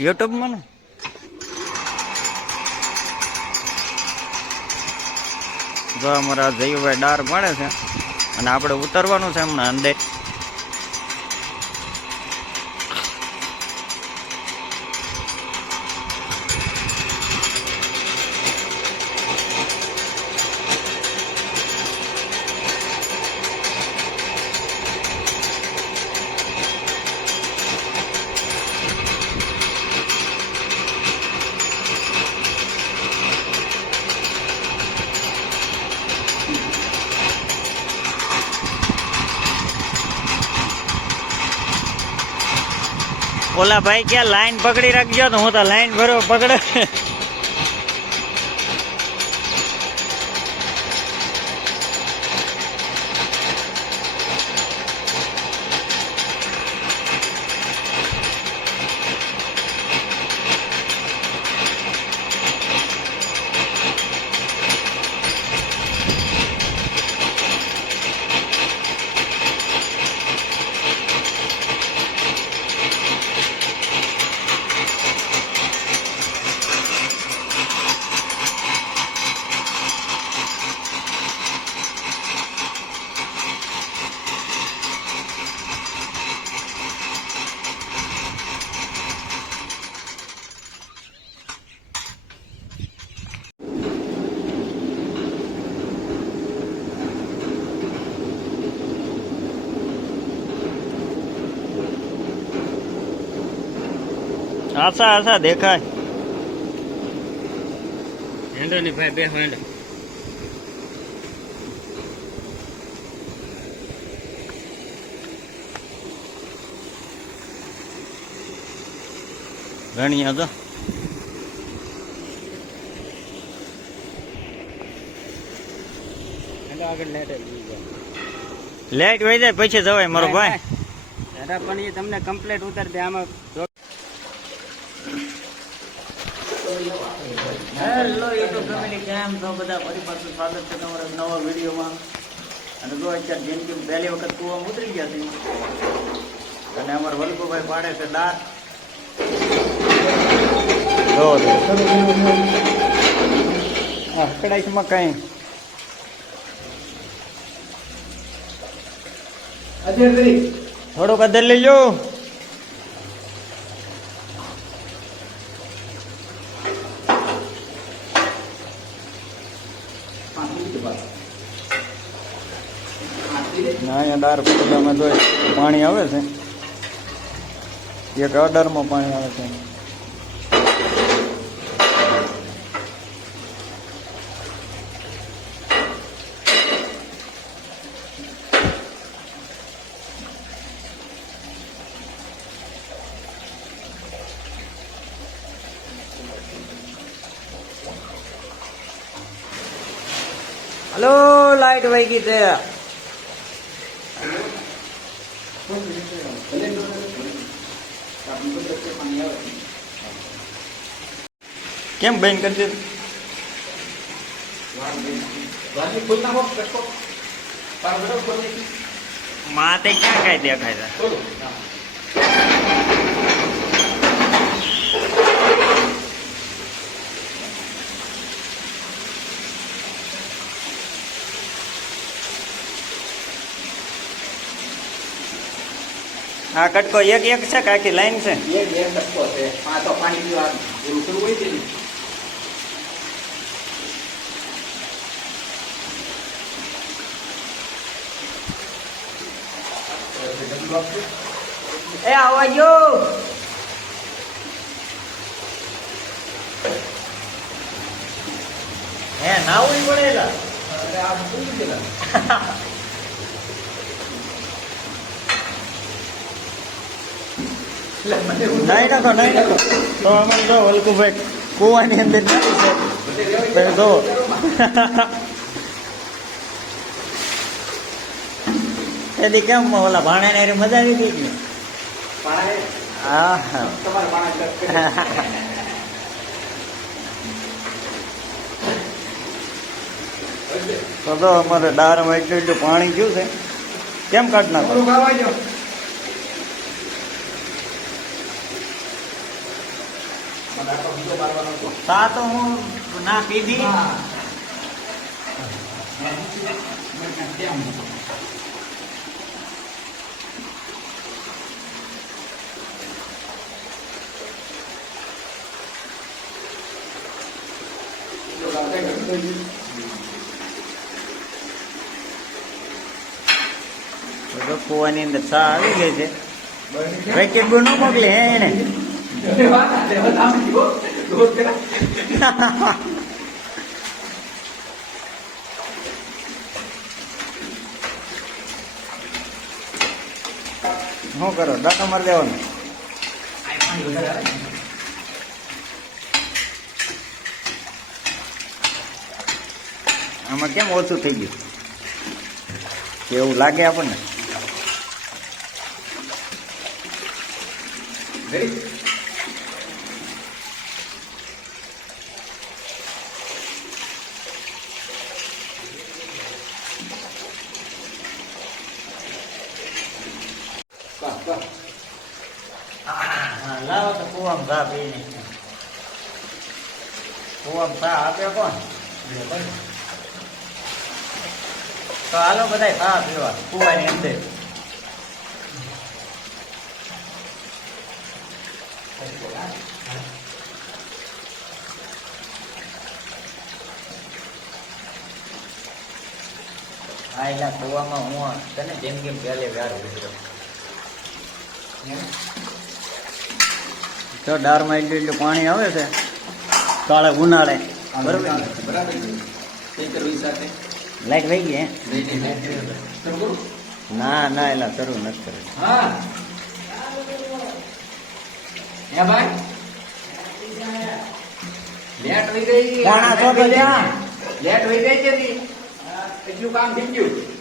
યુટ્યુબમાં ને? જો અમારા જયુભાઈ ડાર પાડે છે અને આપણે ઉતરવાનું છે હમણાં અંદર ઓલા ભાઈ ક્યાં લાઈન પકડી રાખજો તો હું તો લાઈન ભરો પકડે. આશા આશા દેખાય. હેન્ડો. ની ભાઈ બે હેન્ડો ઘણીયા તો લાઈટ વહી જાય પછી જવાય મારો ભાઈ. પણ એ તમને કમ્પ્લેટ ઉતાર દે આમાં હેલો યુટ્યુબ ફેમિલી કેમ છો? બધા ફરી પાછું સ્વાગત છે તમારા નવા વિડીયોમાં. અને જો અત્યારે જિંદગી પહેલી વખત કૂવામાં ઉતરી ગયા છે અને અમારા વલ્લુભાઈ પાડે છે દાંત. જો આ હકડાઈશમાં કઈ. થોડુંક અંદર લઈ લો ના અહીંયા ડાર ફોટામાં જો પાણી આવે છે. એક અઢારમાં પાણી આવે છે. હલો, લાઈટ વહી ગઈ છે. કેમ બેન કરતી માતે ક્યાં કઈ દેખાય આ કટકો એક એક છે કે આખી લાઈન છે? એક એક ટપકો છે. આ તો પાણી પીવા પૂરું કરવું હોય છે ને. એ આવાજો હે નાવું પડેલા અરે આ ભૂલી ગયેલા અમારે જો વલ્કુભાઈ ઓલા ભાણે ને મજા આવી ગઈ ને તો અમારે ડારમાં એટલું એટલું પાણી ગયું છે. કેમ કાઢ નાખો? ચા તો હું ના પીધી. કુવાની અંદર ચા આવી ગઈ છે. ભાઈ બહુ ન મોકલે હે એને. શું કરો? ડકો મારી દેવાનો. આમાં કેમ ઓછું થઈ ગયું? એવું લાગે આપણને? લાવો તો કુવામાં ચા પીને. કુવામાં ચા આપે કોણ? તો હાલો બધા ચા પીવા, કુવાની અંદર. હા એટલે કુવામાં હું તને જેમ કેમ પહેલે વ્યાર ઉતર્યો. તો ડારમાં એટલું એટલું પાણી આવે છે કાળે ઉનાળે. બરોબર? લાઈટ વહી ગઈ કરું? ના ના એલા શરૂ નથી ભાઈ? લેટ વહી ગઈ? લેટ વહી ગઈ. છે. એટલું કામ થઈ ગયું?